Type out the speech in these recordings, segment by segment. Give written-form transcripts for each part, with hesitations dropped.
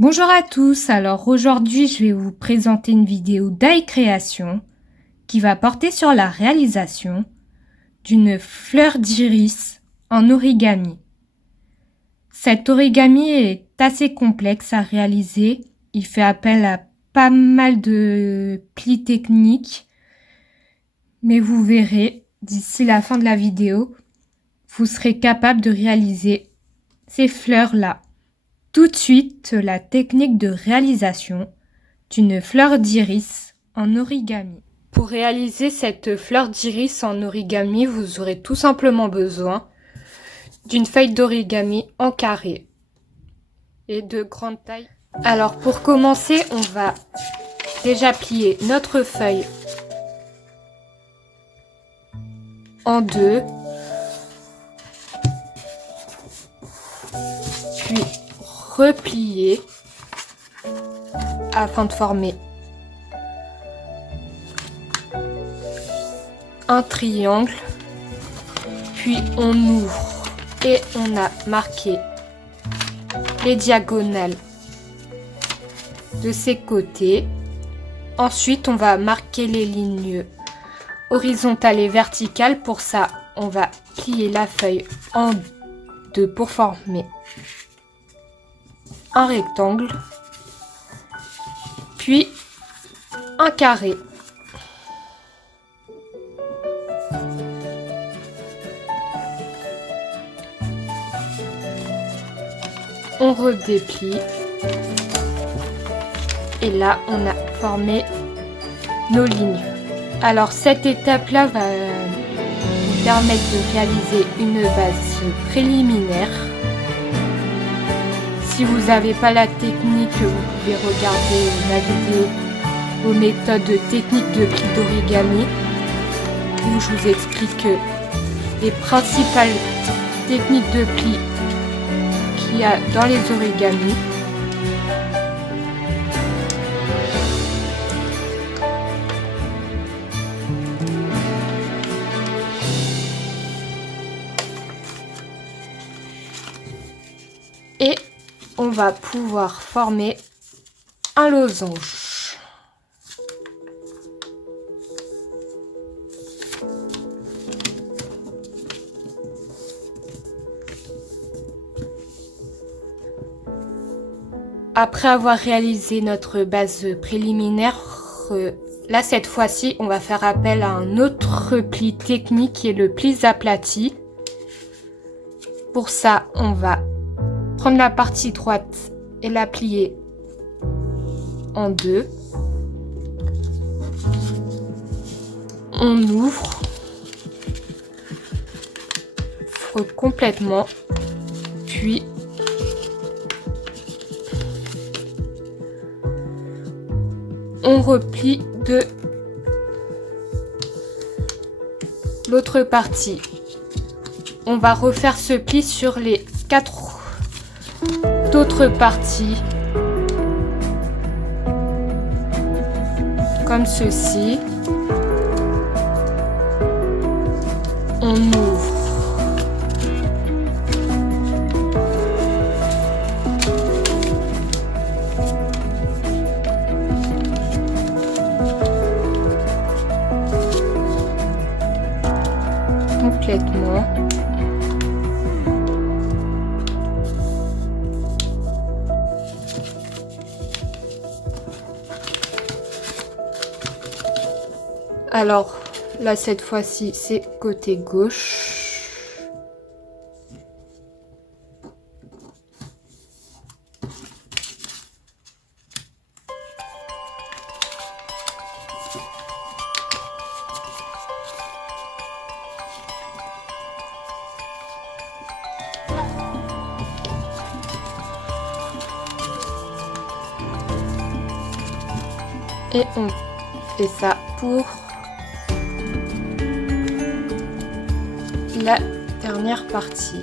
Bonjour à tous, alors aujourd'hui je vais vous présenter une vidéo d'Aïe Création qui va porter sur la réalisation d'une fleur d'iris en origami. Cet origami est assez complexe à réaliser, il fait appel à pas mal de plis techniques, mais vous verrez d'ici la fin de la vidéo, vous serez capable de réaliser ces fleurs-là. Tout de suite, la technique de réalisation d'une fleur d'iris en origami. Pour réaliser cette fleur d'iris en origami, vous aurez tout simplement besoin d'une feuille d'origami en carré et de grande taille. Alors pour commencer, on va déjà plier notre feuille en deux, puis replier afin de former un triangle, puis on ouvre et on a marqué les diagonales de ces côtés. Ensuite on va marquer les lignes horizontales et verticales. Pour ça on va plier la feuille en deux pour former un rectangle, puis un carré. On redéplie et là on a formé nos lignes. Alors cette étape là va nous permettre de réaliser une base préliminaire. Si vous n'avez pas la technique, vous pouvez regarder la vidéo aux méthodes techniques de pli d'origami où je vous explique les principales techniques de pli qu'il y a dans les origamis. Et on va pouvoir former un losange. Après avoir réalisé notre base préliminaire, là cette fois-ci on va faire appel à un autre pli technique qui est le pli aplati. Pour ça on va prendre la partie droite et la plier en deux. On ouvre complètement, puis on replie de l'autre partie. On va refaire ce pli sur les 4 autres parties, comme ceci. On ouvre. Complètement. Alors là cette fois-ci c'est côté gauche. Et on fait ça pour la dernière partie.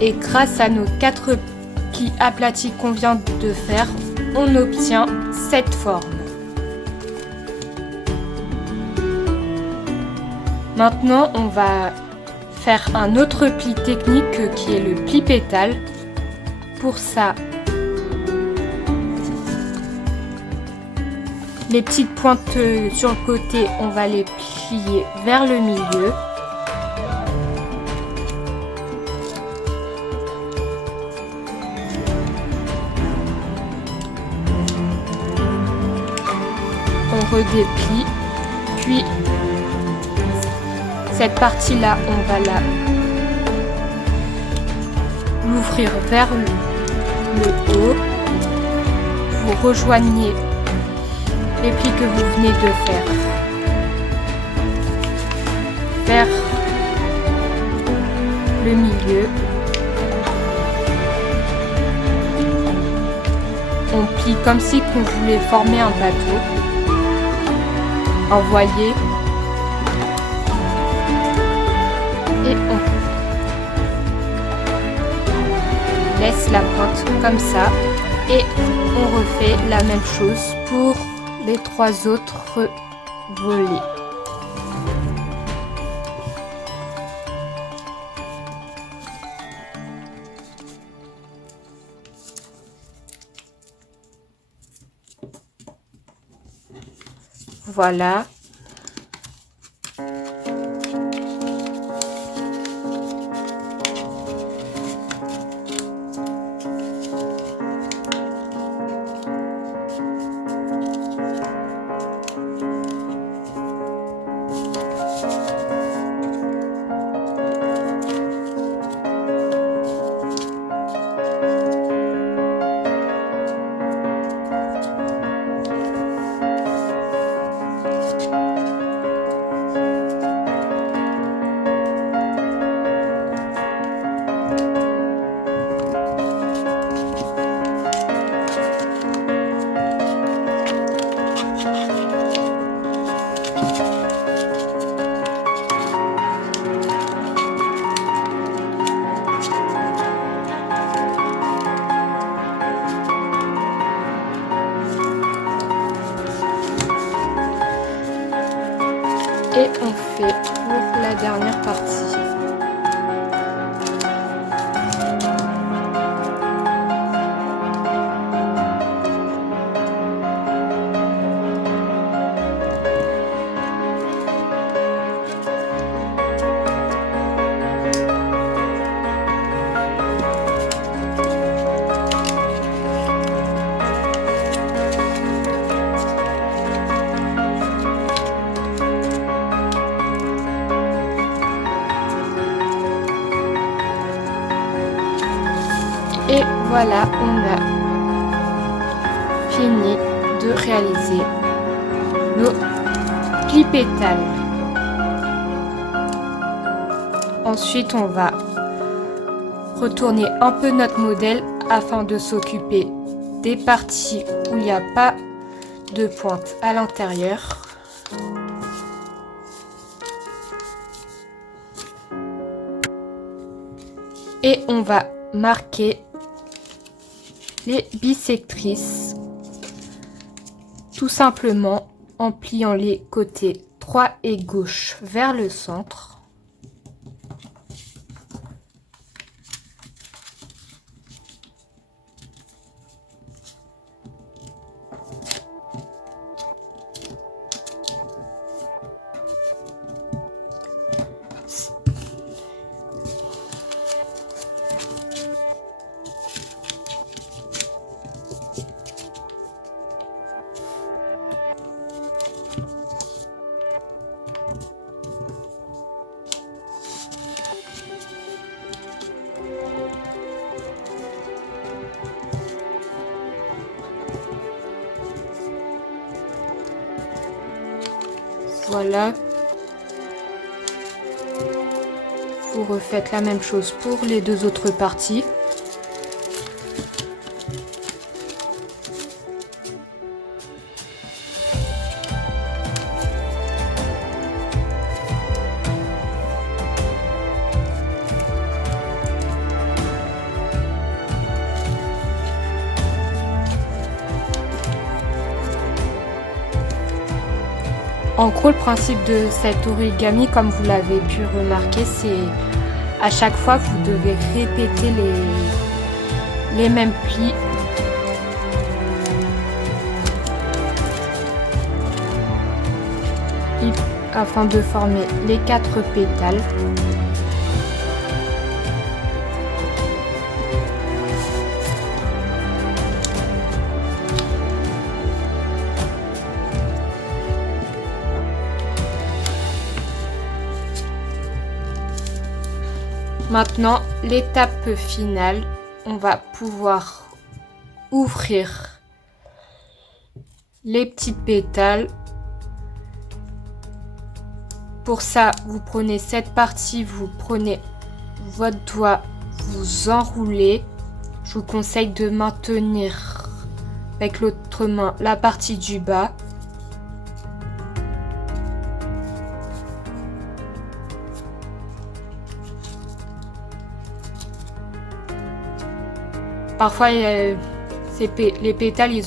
Et grâce à nos 4 plis aplatis qu'on vient de faire, on obtient cette forme. Maintenant, on va faire un autre pli technique qui est le pli pétale. Pour ça, les petites pointes sur le côté, on va les plier vers le milieu. On redéplie, puis cette partie-là, on va l'ouvrir vers le haut. Vous rejoignez les plis que vous venez de faire vers le milieu. On plie comme si on voulait former un bateau. Envoyez et on laisse la pointe comme ça et on refait la même chose pour les 3 autres volets. Voilà. Et on fait pour la dernière partie. Et voilà, on a fini de réaliser nos plis pétales. Ensuite, on va retourner un peu notre modèle afin de s'occuper des parties où il n'y a pas de pointe à l'intérieur. Et on va marquer les bissectrices tout simplement en pliant les côtés droit et gauche vers le centre. Voilà. Vous refaites la même chose pour les 2 autres parties. En gros, le principe de cet origami, comme vous l'avez pu remarquer, c'est à chaque fois vous devez répéter les mêmes plis afin de former les 4 pétales. Maintenant, l'étape finale, on va pouvoir ouvrir les petites pétales. Pour ça, vous prenez cette partie, vous prenez votre doigt, vous enroulez. Je vous conseille de maintenir avec l'autre main la partie du bas. Parfois, les pétales,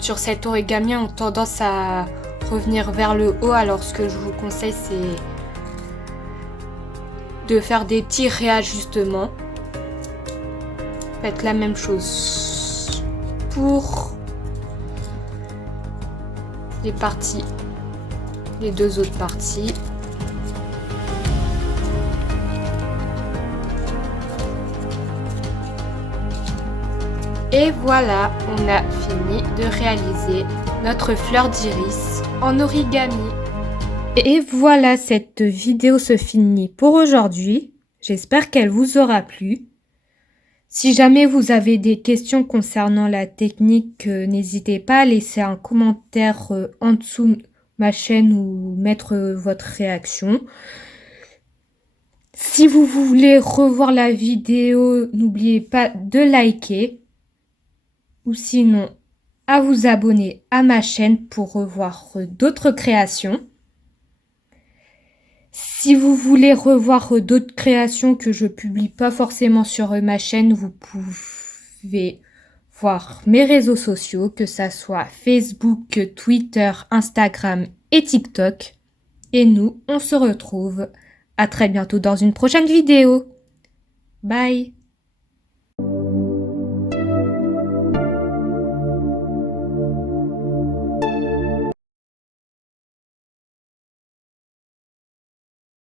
sur cet origami, ont tendance à revenir vers le haut. Alors, ce que je vous conseille, c'est de faire des petits réajustements. Faites la même chose pour les 2 autres parties. Et voilà, on a fini de réaliser notre fleur d'iris en origami. Et voilà, cette vidéo se finit pour aujourd'hui. J'espère qu'elle vous aura plu. Si jamais vous avez des questions concernant la technique, n'hésitez pas à laisser un commentaire en dessous de ma chaîne ou mettre votre réaction. Si vous voulez revoir la vidéo, n'oubliez pas de liker. Ou sinon, à vous abonner à ma chaîne pour revoir d'autres créations. Si vous voulez revoir d'autres créations que je publie pas forcément sur ma chaîne, vous pouvez voir mes réseaux sociaux, que ça soit Facebook, Twitter, Instagram et TikTok. Et nous, on se retrouve à très bientôt dans une prochaine vidéo. Bye!